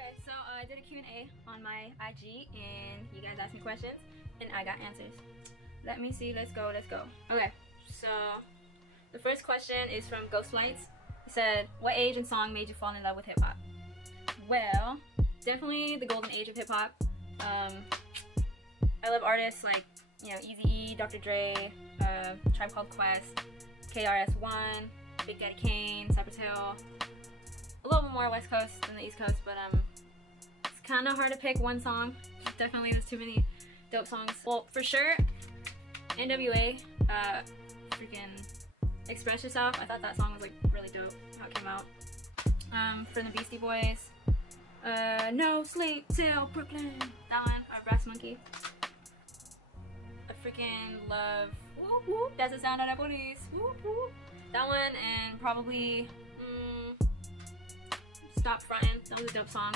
Okay, so I did a Q&A on my IG and you guys asked me questions and I got answers. Let me see, let's go. Okay, so the first question is from Ghost Lights. It said, what age and song made you fall in love with hip-hop? Well, definitely the golden age of hip-hop. I love artists like, you know, Eazy-E, Dr. Dre, Tribe Called Quest, KRS-One, Big Daddy Kane, Cypress Hill. A little bit more West Coast than the East Coast, but it's kind of hard to pick one song. Definitely there's too many dope songs. Well, for sure, NWA, freaking Express Yourself. I thought that song was like really dope how it came out. From the Beastie Boys, No Sleep Till Brooklyn. That one, or Brass Monkey. I freaking love Whoop Whoop. That's the sound of the police. Whoop Whoop. That one, and probably Stop Frontin'. That was a dope song.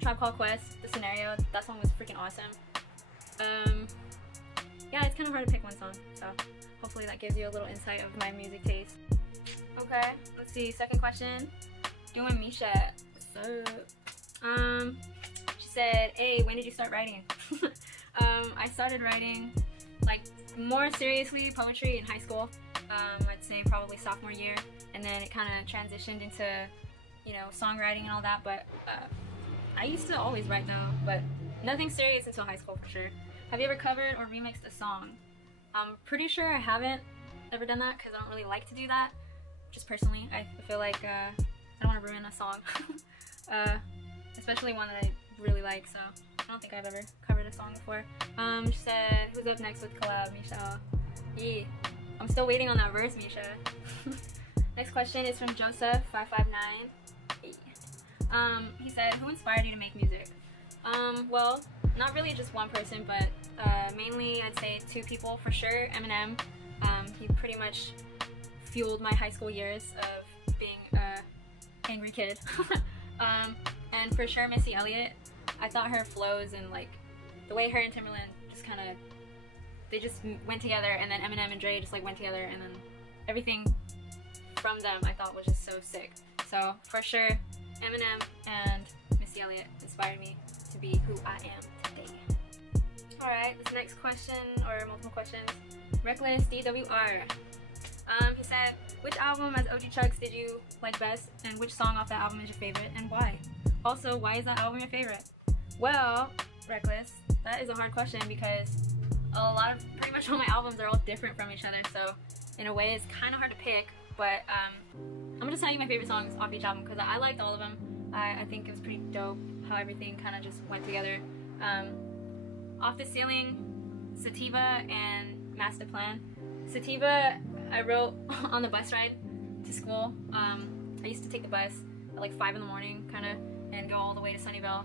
Tribe Called Quest, The Scenario. That song was freaking awesome. Yeah, it's kind of hard to pick one song, so hopefully that gives you a little insight of my music taste. Okay, let's see. Second question. Doing Misha. What's up? She said, hey, when did you start writing? I started writing like more seriously poetry in high school. I'd say probably sophomore year, and then it kind of transitioned into, you know, songwriting and all that, but I used to always write though, but nothing serious until high school for sure. Have you ever covered or remixed a song? I'm pretty sure I haven't ever done that because I don't really like to do that, just personally. I feel like I don't want to ruin a song, especially one that I really like, so I don't think I've ever covered a song before. She said, who's up next with collab, Misha? Yeah, I'm still waiting on that verse, Misha. Next question is from Joseph559. He said, who inspired you to make music? Well, not really just one person, but mainly I'd say two people for sure. Eminem, he pretty much fueled my high school years of being an angry kid. And for sure Missy Elliott. I thought her flows and like the way her and Timberland just kind of, they just went together, and then Eminem and Dre just like went together, and then everything from them I thought was just so sick. So for sure Eminem and Missy Elliott inspired me to be who I am today. Alright, this next question, or multiple questions. Reckless DWR. He said, which album as OG Chucks did you like best, and which song off that album is your favorite, and why? Also, why is that album your favorite? Well, Reckless, that is a hard question because pretty much all my albums are all different from each other, so in a way it's kind of hard to pick, but I'm gonna tell you my favorite songs off each album because I liked all of them. I think it was pretty dope how everything kind of just went together. Off the Ceiling, Sativa, and Master Plan. Sativa I wrote on the bus ride to school. I used to take the bus at like 5 in the morning kind of and go all the way to Sunnyvale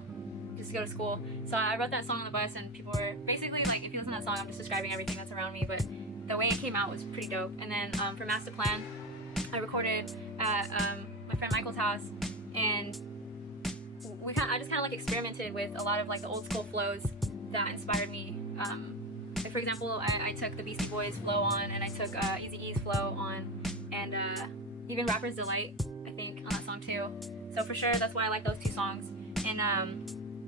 just to go to school. So I wrote that song on the bus, and people were basically like, if you listen to that song, I'm just describing everything that's around me, but the way it came out was pretty dope. And then for Master Plan, I recorded at my friend Michael's house, and I just kind of like experimented with a lot of like the old school flows that inspired me. Like for example, I took the Beastie Boys flow on, and I took Eazy-E's flow on, and even Rapper's Delight, I think, on that song too. So for sure, that's why I like those two songs. And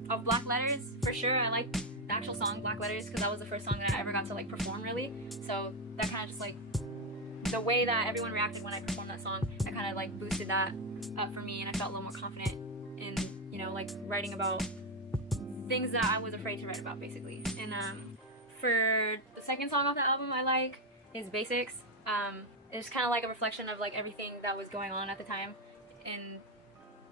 of Black Letters, for sure, I like the actual song Black Letters because that was the first song that I ever got to like perform really. So that kind of just like, the way that everyone reacted when I performed that song, I kind of like boosted that up for me, and I felt a little more confident in, you know, like writing about things that I was afraid to write about basically. And for the second song off the album I like is Basics. It's kind of like a reflection of like everything that was going on at the time, and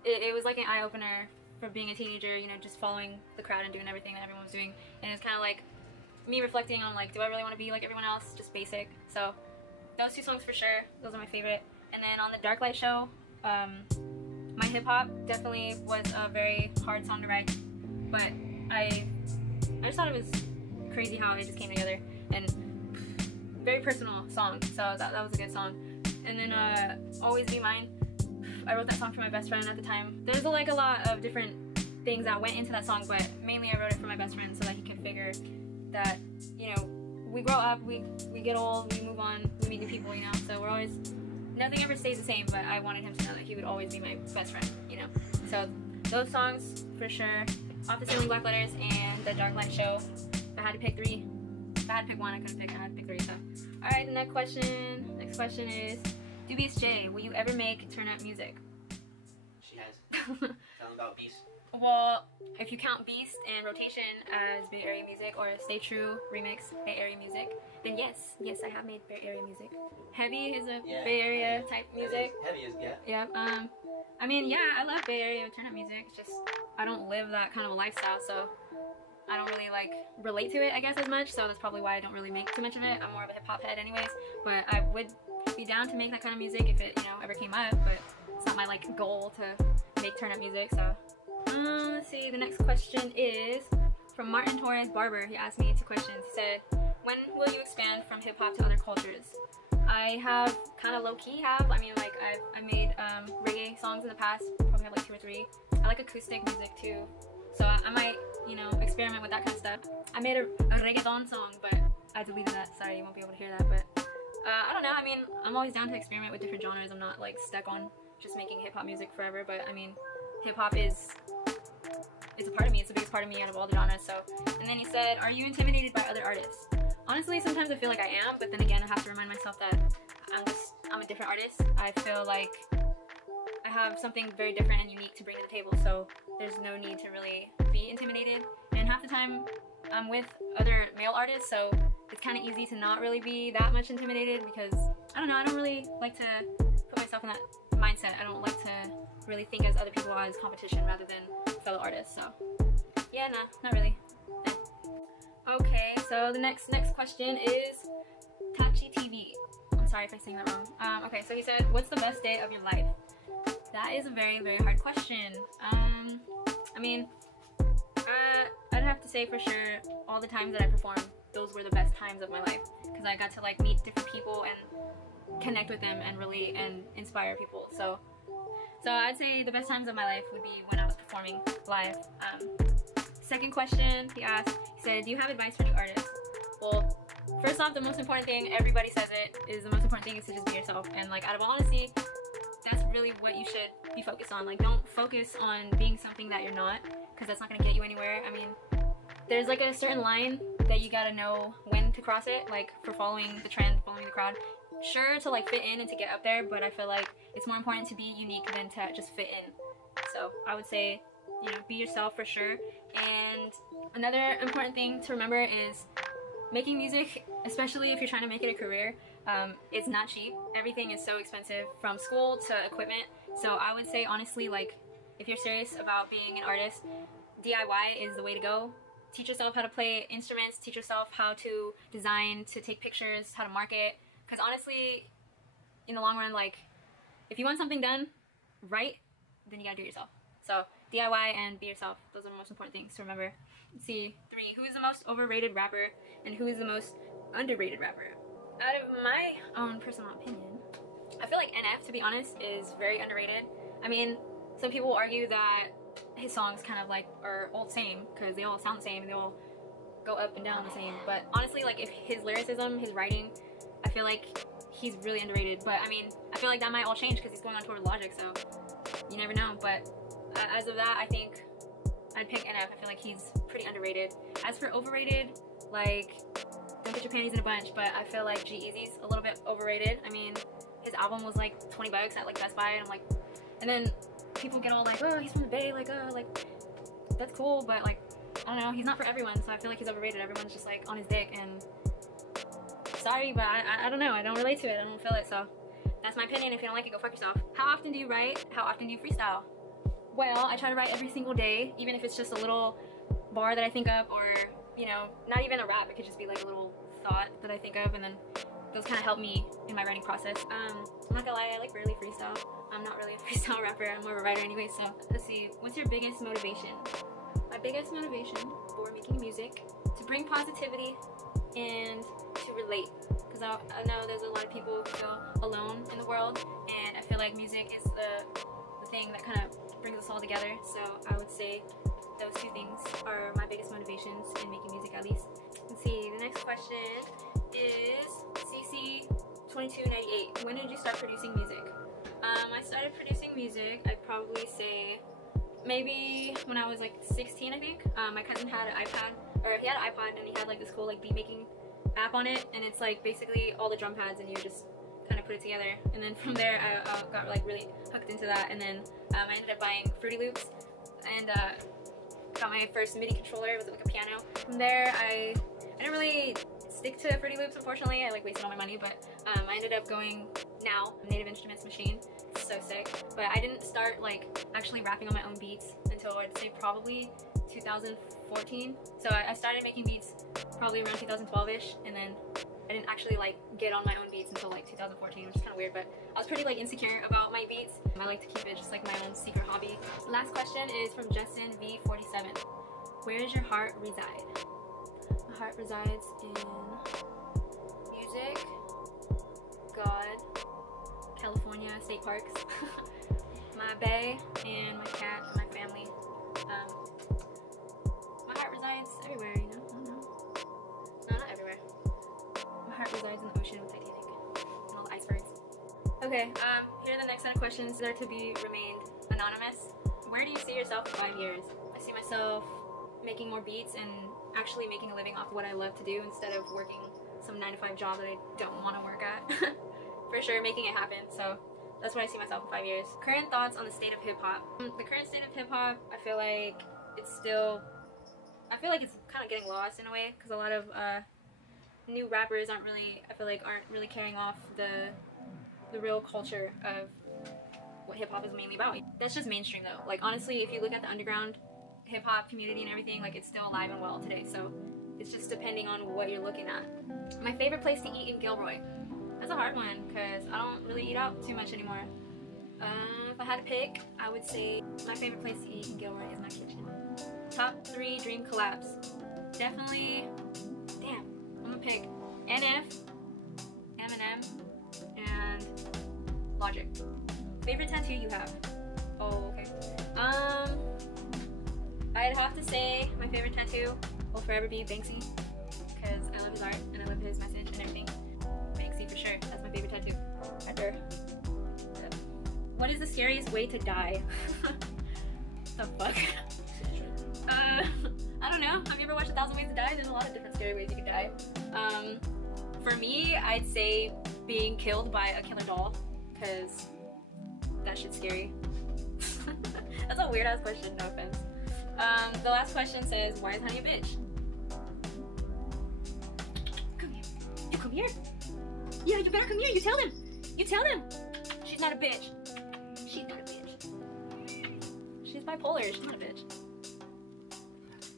it was like an eye-opener for being a teenager, you know, just following the crowd and doing everything that everyone was doing. And it's kind of like me reflecting on like, do I really want to be like everyone else, just basic? So those two songs for sure, those are my favorite. And then on the Dark Light Show, My Hip Hop definitely was a very hard song to write, but I just thought it was crazy how it just came together, and very personal song, so that was a good song. And then Always Be Mine, I wrote that song for my best friend at the time. There's like a lot of different things that went into that song, but mainly I wrote it for my best friend so that he can figure that, you know, we grow up, we get old, we move on, we meet new people, you know, so we're always, nothing ever stays the same, but I wanted him to know that he would always be my best friend, you know. So those songs for sure. Off the Ceiling Black Letters and The Dark Light Show. If I had to pick three, if I had to pick one, I couldn't pick. I had to pick three. So, all right. The next question is, Dubious J, will you ever make turn up music? She has. Tell them about Beast. Well, if you count Beast and Rotation as Bay Area music, or Stay True remix Bay Area music, then yes, I have made Bay Area music. Heavy is a Bay Area type music. Heavy is, yeah. Yeah. I mean, yeah, I love Bay Area turn up music. It's just I don't live that kind of a lifestyle, so I don't really like relate to it, I guess, as much. So that's probably why I don't really make too much of it. I'm more of a hip hop head, anyways. But I would be down to make that kind of music if it, ever came up. But it's not my like goal to make turn up music. So. Let's see, the next question is from Martin Torres Barber. He asked me 2 questions. He said, when will you expand from hip-hop to other cultures? I have kind of low-key I mean, like, I made reggae songs in the past, probably have like 2 or 3. I like acoustic music too, so I might, experiment with that kind of stuff. I made a reggaeton song, but I deleted that. Sorry, you won't be able to hear that, but I don't know. I mean, I'm always down to experiment with different genres. I'm not like stuck on just making hip-hop music forever, but I mean, hip-hop it's a part of me. It's the biggest part of me out of all the genres. So, and then he said, are you intimidated by other artists? Honestly, sometimes I feel like I am, but then again, I have to remind myself that I'm a different artist. I feel like I have something very different and unique to bring to the table, so there's no need to really be intimidated. And half the time, I'm with other male artists, so it's kind of easy to not really be that much intimidated because, I don't know, I don't really like to put myself in that mindset. I don't like to really think as other people are as competition rather than fellow artists, so yeah, nah, not really. No. Okay, so the next question is Tachi TV. I'm sorry if I saying that wrong. Okay, so he said, what's the best day of your life? That is a very, very hard question. I mean, I'd have to say for sure all the times that I performed, those were the best times of my life because I got to like meet different people and connect with them and relate and inspire people. So I'd say the best times of my life would be when I was performing live. Second question he said, do you have advice for new artists? Well, first off, the most important thing, everybody says it, is the most important thing is to just be yourself. And like, out of all honesty, that's really what you should be focused on. Like, don't focus on being something that you're not, because that's not going to get you anywhere. I mean, there's like a certain line that you gotta know when to cross it, like for following the trend, following the crowd. Sure, to like fit in and to get up there, but I feel like it's more important to be unique than to just fit in. So I would say, be yourself for sure. And another important thing to remember is making music, especially if you're trying to make it a career, it's not cheap. Everything is so expensive, from school to equipment. So I would say honestly, like, if you're serious about being an artist, DIY is the way to go. Teach yourself how to play instruments, teach yourself how to design, to take pictures, how to market. Because honestly, in the long run, like, if you want something done right, then you gotta do it yourself. So DIY and be yourself. Those are the most important things to remember. Let's see. 3. Who is the most overrated rapper and who is the most underrated rapper? Out of my own personal opinion, I feel like NF, to be honest, is very underrated. I mean, some people argue that his songs kind of like are all the same because they all sound the same and they all go up and down the same. But honestly, like, if his lyricism, his writing, I feel like he's really underrated. But I mean, I feel like that might all change because he's going on tour with Logic, so you never know. But as of that, I think I'd pick NF. I feel like he's pretty underrated. As for overrated, like, don't get your panties in a bunch, but I feel like G-Eazy's a little bit overrated. I mean, his album was like 20 bucks at like Best Buy, and I'm like, and then people get all like, oh, he's from the Bay, like, that's cool, but like, I don't know, he's not for everyone, so I feel like he's overrated. Everyone's just like on his dick, and sorry, but I don't know, I don't relate to it, I don't feel it, so that's my opinion. If you don't like it, go fuck yourself. How often do you write? How often do you freestyle? Well, I try to write every single day, even if it's just a little bar that I think of, or, not even a rap, it could just be like a little thought that I think of, and then those kind of help me in my writing process. I'm not gonna lie, I like rarely freestyle. I'm not really a freestyle rapper, I'm more of a writer anyway, so let's see. What's your biggest motivation? My biggest motivation for making music, to bring positivity and to relate. Because I know there's a lot of people who feel alone in the world, and I feel like music is the thing that kind of brings us all together. So I would say those 2 things are my biggest motivations in making music, at least. Let's see, the next question is CC2298. When did you start producing music? I started producing music, I'd probably say maybe when I was like 16, I think. My cousin had an iPad, or he had an iPod, and he had like this cool like beat making app on it, and it's like basically all the drum pads, and you just kind of put it together. And then from there, I got like really hooked into that, and then I ended up buying Fruity Loops, and got my first MIDI controller. It was like a piano. From there, I didn't really stick to Fruity Loops, unfortunately. I like wasted all my money, but I ended up going now Native Instruments Machine. It's so sick. But I didn't start like actually rapping on my own beats until I'd say probably 2014. So I started making beats probably around 2012ish, and then I didn't actually like get on my own beats until like 2014, which is kind of weird, but I was pretty like insecure about my beats. I like to keep it just like my own secret hobby. Last question is from Justin V47. Where does your heart reside? My heart resides in music, God, California state parks, my bae, and my cat, and my family. My heart resides everywhere, you know? I don't know. No, not everywhere. My heart resides in the ocean with Titanic and all the icebergs. Okay, here are the next set of questions that are to be remained anonymous. Where do you see yourself in 5 years? I see myself making more beats and actually making a living off of what I love to do instead of working some 9-to-5 job that I don't want to work at. For sure, making it happen. So that's what I see myself in 5 years. Current thoughts on the state of hip-hop. The current state of hip-hop, I feel like it's kind of getting lost in a way, because a lot of new rappers aren't really carrying off the real culture of what hip-hop is mainly about. That's just mainstream though. Like honestly, if you look at the underground hip-hop community and everything, like it's still alive and well today. So it's just depending on what you're looking at. My favorite place to eat in Gilroy. That's a hard one because I don't really eat out too much anymore. If I had to pick, I would say my favorite place to eat in Gilroy is my kitchen. Top 3 dream collabs. Definitely, damn, I'm gonna pick NF, Eminem, and Logic. Favorite tattoo you have? Oh, okay. I'd have to say my favorite tattoo will forever be Banksy, because I love his art and I love his message and everything. Banksy for sure. That's my favorite tattoo. Right there. Yeah. What is the scariest way to die? The fuck? I don't know. Have you ever watched 1,000 Ways to Die? There's a lot of different scary ways you could die. For me, I'd say being killed by a killer doll, because that shit's scary. That's a weird ass question, no offense. The last question says, why is Honey a bitch? Come here. You come here. Yeah, you better come here. You tell them. You tell them. She's not a bitch. She's not a bitch. She's bipolar. She's not a bitch.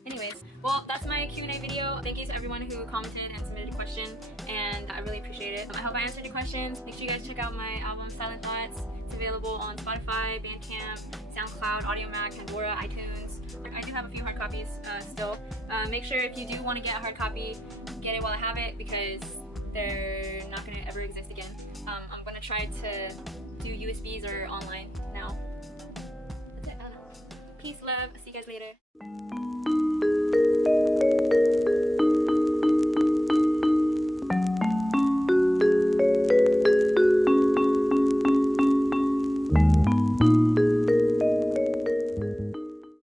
Anyways, well, that's my Q&A video. Thank you to everyone who commented and submitted a question, and I really appreciate it. I hope I answered your questions. Make sure you guys check out my album, Silent Thoughts. It's available on Spotify, Bandcamp, SoundCloud, AudioMac, Pandora, iTunes. I do have a few hard copies still. Make sure if you do want to get a hard copy, get it while I have it, because they're not going to ever exist again. I'm going to try to do USBs or online now. That's it, I don't know. Peace, love. See you guys later.